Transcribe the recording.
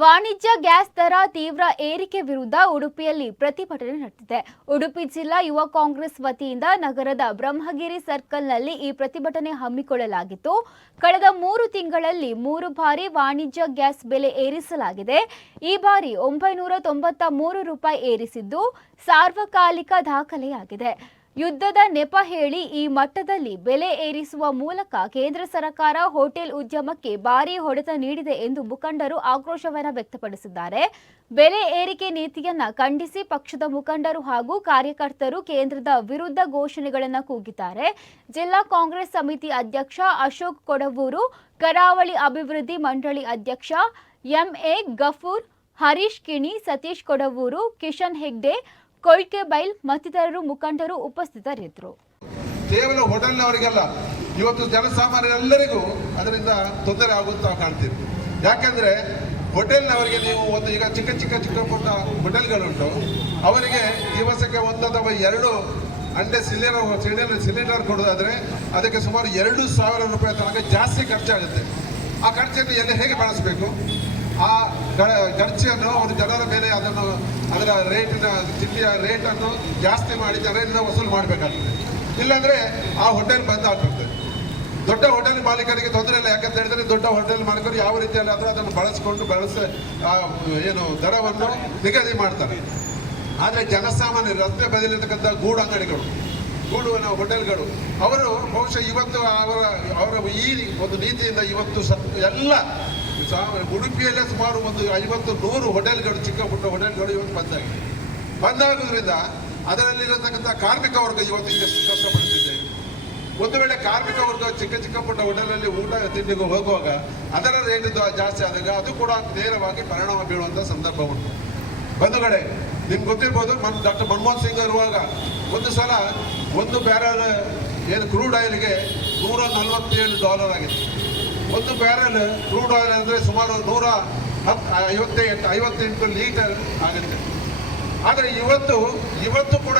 ವಾಣಿಜ್ಯ ಗ್ಯಾಸ್ ದರ ತೀವ್ರ ಏರಿಕೆ ವಿರುದ್ಧ ಉಡುಪಿಯಲ್ಲಿ ಪ್ರತಿಭಟನೆ ನಡೆದಿದೆ. ಉಡುಪಿ ಜಿಲ್ಲಾ ಯುವ ಕಾಂಗ್ರೆಸ್ ವತಿಯಿಂದ ನಗರದ ಬ್ರಹ್ಮಗಿರಿ ಸರ್ಕಲ್ನಲ್ಲಿ ಈ ಪ್ರತಿಭಟನೆ ಹಮ್ಮಿಕೊಳ್ಳಲಾಗಿತ್ತು. ಕಳೆದ 3 ತಿಂಗಳಲ್ಲಿ 3 ಬಾರಿ ವಾಣಿಜ್ಯ ಗ್ಯಾಸ್ ಬೆಲೆ ಏರಿಸಲಾಗಿದೆ. ಈ ಬಾರಿ 993 ರೂಪಾಯಿ ಏರಿಸಿದ್ದು ಸಾರ್ವಕಾಲಿಕ ದಾಖಲೆಯಾಗಿದೆ. ಯುದ್ಧದ ನೆಪ ಹೇಳಿ ಈ ಮಟ್ಟದಲ್ಲಿ ಬೆಲೆ ಏರಿಸುವ ಮೂಲಕ ಕೇಂದ್ರ ಸರ್ಕಾರ ಹೋಟೆಲ್ ಉದ್ಯಮಕ್ಕೆ ಭಾರೀ ಹೊಡೆತ ನೀಡಿದೆ ಎಂದು ಮುಖಂಡರು ಆಕ್ರೋಶವನ್ನು ವ್ಯಕ್ತಪಡಿಸಿದ್ದಾರೆ. ಬೆಲೆ ಏರಿಕೆ ನೀತಿಯನ್ನ ಖಂಡಿಸಿ ಪಕ್ಷದ ಮುಖಂಡರು ಹಾಗೂ ಕಾರ್ಯಕರ್ತರು ಕೇಂದ್ರದ ವಿರುದ್ಧ ಘೋಷಣೆಗಳನ್ನು ಕೂಗಿದ್ದಾರೆ. ಜಿಲ್ಲಾ ಕಾಂಗ್ರೆಸ್ ಸಮಿತಿ ಅಧ್ಯಕ್ಷ ಅಶೋಕ್ ಕೊಡವೂರು, ಕರಾವಳಿ ಅಭಿವೃದ್ಧಿ ಮಂಡಳಿ ಅಧ್ಯಕ್ಷ ಎಂಎ ಗಫೂರ್, ಹರೀಶ್ ಕಿಣಿ, ಸತೀಶ್ ಕೊಡವೂರು, ಕಿಶನ್ ಹೆಗ್ಡೆ, ಕೊಯ್ಕೆಬೈಲ್ ಮತ್ತಿತರರು ಮುಖಂಡರು ಉಪಸ್ಥಿತರಿದ್ದರು. ಕೇವಲ ಹೋಟೆಲ್ನವರಿಗೆಲ್ಲ, ಇವತ್ತು ಜನಸಾಮಾನ್ಯರೆಲ್ಲರಿಗೂ ಅದರಿಂದ ತೊಂದರೆ ಆಗುತ್ತಾ ಕಾಣ್ತೀವಿ. ಯಾಕಂದ್ರೆ ಹೋಟೆಲ್ನವರಿಗೆ ನೀವು ಒಂದು ಈಗ ಚಿಕ್ಕ ಪುಟ್ಟ ಹೋಟೆಲ್ಗಳುಂಟು, ಅವರಿಗೆ ದಿವಸಕ್ಕೆ 1 ಅಥವಾ 2 ಅಂಡೆ ಸಿಲಿಂಡರ್ ಕೊಡೋದಾದ್ರೆ ಅದಕ್ಕೆ ಸುಮಾರು 2,000 ರೂಪಾಯಿ ತನಕ ಜಾಸ್ತಿ ಖರ್ಚಾಗುತ್ತೆ. ಆ ಖರ್ಚನ್ನು ಹೇಗೆ ಬಳಸಬೇಕು? ಆ ಖರ್ಚನ್ನು ಅವರು ಜನರ ಮೇಲೆ ಅದರ ತಿಂಡಿಯ ರೇಟನ್ನು ಜಾಸ್ತಿ ಮಾಡಿ ಜನರಿಂದ ವಸೂಲು ಮಾಡಬೇಕಾಗ್ತದೆ. ಇಲ್ಲಾಂದ್ರೆ ಆ ಹೋಟೆಲ್ ಬಂದ್ ಆಗ್ತದೆ. ದೊಡ್ಡ ಹೋಟೆಲ್ ಮಾಲೀಕರಿಗೆ ತೊಂದರೆ ಇಲ್ಲ, ಯಾಕಂತ ಹೇಳಿದ್ರೆ ದೊಡ್ಡ ಹೋಟೆಲ್ ಮಾಲೀಕರು ಯಾವ ರೀತಿಯಲ್ಲಿ ಆದರೂ ಅದನ್ನು ಬಳಸಿಕೊಂಡು ದರವನ್ನು ನಿಗದಿ ಮಾಡ್ತಾರೆ. ಆದರೆ ಜನಸಾಮಾನ್ಯರು, ರಸ್ತೆ ಬದಿಲಿರ್ತಕ್ಕಂಥ ಗೂಡು ಹೋಟೆಲ್ಗಳು ಅವರು ಬಹುಶಃ ಇವತ್ತು ಅವರ ಈ ಒಂದು ನೀತಿಯಿಂದ ಇವತ್ತು ಎಲ್ಲ ಉಡುಪಿಯಲ್ಲೇ ಸುಮಾರು 50-100 ಹೋಟೆಲ್ಗಳು, ಚಿಕ್ಕ ಪುಟ್ಟ ಹೋಟೆಲ್ಗಳು ಇವತ್ತು ಬಂದಾಗುವುದರಿಂದ ಅದರಲ್ಲಿರತಕ್ಕಂಥ ಕಾರ್ಮಿಕ ವರ್ಗ ಇವತ್ತು ಎಷ್ಟು ಕಷ್ಟಪಡುತ್ತಿದ್ದೇವೆ. ಒಂದು ವೇಳೆ ಕಾರ್ಮಿಕ ವರ್ಗ ಚಿಕ್ಕ ಪುಟ್ಟ ಹೋಟೆಲಲ್ಲಿ ಊಟ ತಿಂಡಿಗೂ ಹೋಗುವಾಗ ಅದರ ರೇಟ್ ಜಾಸ್ತಿ ಆದಾಗ ಅದು ಕೂಡ ನೇರವಾಗಿ ಪರಿಣಾಮ ಬೀಳುವಂಥ ಸಂದರ್ಭ ಉಂಟು. ಬಂಧುಗಳೇ, ನಿಮ್ಗೆ ಗೊತ್ತಿರ್ಬೋದು, ಡಾಕ್ಟರ್ ಮನಮೋಹನ್ ಸಿಂಗ್ ಇರುವಾಗ ಒಂದು ಸಲ 1 ಬ್ಯಾರಲ್ ಕ್ರೂಡ್ ಆಯಿಲ್ಗೆ $147 ಆಗಿತ್ತು. 1 ಬ್ಯಾರಲ್ ಕ್ರೂಡ್ ಆಯಿಲ್ ಅಂದರೆ ಸುಮಾರು 158 ಲೀಟರ್ ಆಗುತ್ತೆ. ಆದರೆ ಇವತ್ತು ಕೂಡ